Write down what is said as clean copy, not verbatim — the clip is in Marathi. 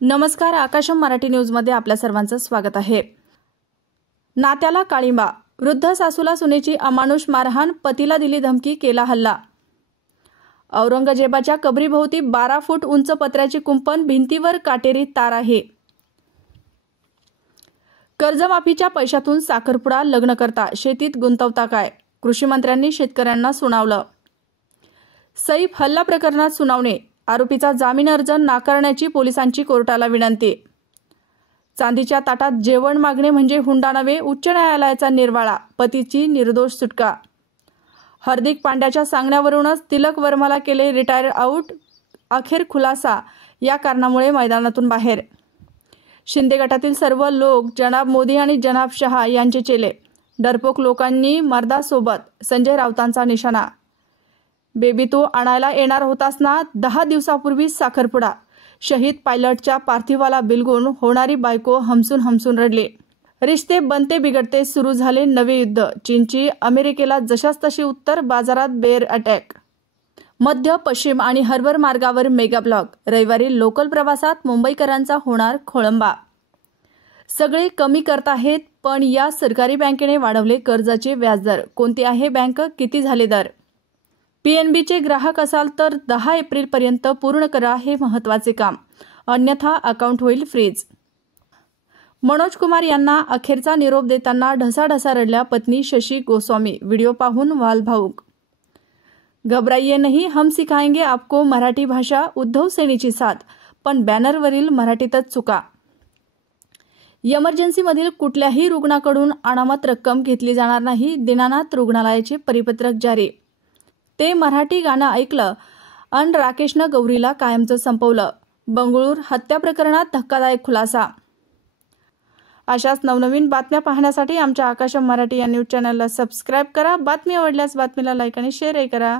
नमस्कार, आकाशम मराठी न्यूज मध्ये आपल्या सर्वांचं स्वागत आहे। नात्याला काळिंबा, वृद्ध सासूला सुनेची अमानुष मारहाण, पतीला दिली धमकी, केला हल्ला। औरंगजेबाच्या कबरीभोवती 12 फूट उंच पत्र्याची कुंपण, भिंतीवर काटेरी तार आहे। कर्जमाफीच्या पैशातून साखरपुडा, लग्न करता शेतीत गुंतवता काय, कृषी मंत्र्यांनी शेतकऱ्यांना सुनावलं। सैफ हल्ला प्रकरणात सुनावणी, आरोपीचा जामीन अर्ज नाकारण्याची पोलिसांची कोर्टाला विनंती। चांदीच्या ताटात जेवण मागणे म्हणजे हुंडा नव्हे, उच्च न्यायालयाचा निर्वाळा, पतीची निर्दोष सुटका। हार्दिक पांड्याच्या सांगण्यावरूनच तिलक वर्माला केले रिटायर आउट, अखेर खुलासा, या कारणामुळे मैदानातून बाहेर। शिंदे गटातील सर्व लोक जनाब मोदी आणि जनाब शहा यांचे चेले, डरपोक लोकांनी मर्दासोबत, संजय राऊतांचा निशाणा। बेबी तू आणायला येणार होतास ना, 10 दिवसापूर्वी साखरपुडा, शहीद पायलटच्या पार्थिवाला बिलगून होणारी बायको हमसून हमसून रडली। रिश्ते बनते बिघडते, सुरू झाले नवे युद्ध, चीनची अमेरिकेला जशास तशी उत्तर, बाजारात बेअर अटॅक। मध्य, पश्चिम आणि हार्बर मार्गावर मेगा ब्लॉक, रविवारी लोकल प्रवासात मुंबईकरांचा होणार खोळंबा। सगळे कमी करत आहेत, पण या सरकारी बँकेने वाढवले कर्जाचे व्याजदर, कोणती आहे बँक, किती झाले दर। पीएनबीचे ग्राहक असाल तर 10 एप्रिलपर्यंत पूर्ण करा हे महत्त्वाचे काम, अन्यथा अकाउंट होईल फ्रीज। मनोज कुमार यांना अखेरचा निरोप देताना ढसाढसा रडल्या पत्नी शशी गोस्वामी, व्हिडिओ पाहून व्हाल भावूक। घबराइये नहीं, हम सिखाएंगे आपको मराठी भाषा, उद्धव सेनेची साथ, पण बॅनरवरील मराठीतच चुका। इमर्जन्सीमधील कुठल्याही रुग्णाकडून अनामत रक्कम घेतली जाणार नाही, दीनानाथ रुग्णालयाचे परिपत्रक जारी। ते मराठी गाणं ऐकलं अन राकेशनं गौरीला कायमचं संपवलं, बंगळूर हत्या प्रकरणात धक्कादायक खुलासा। अशाच नवनवीन बातम्या पाहण्यासाठी आमच्या आकाशम मराठी या न्यूज चॅनलला सबस्क्राईब करा। बातमी आवडल्यास बातमीला लाईक आणि शेअरही करा।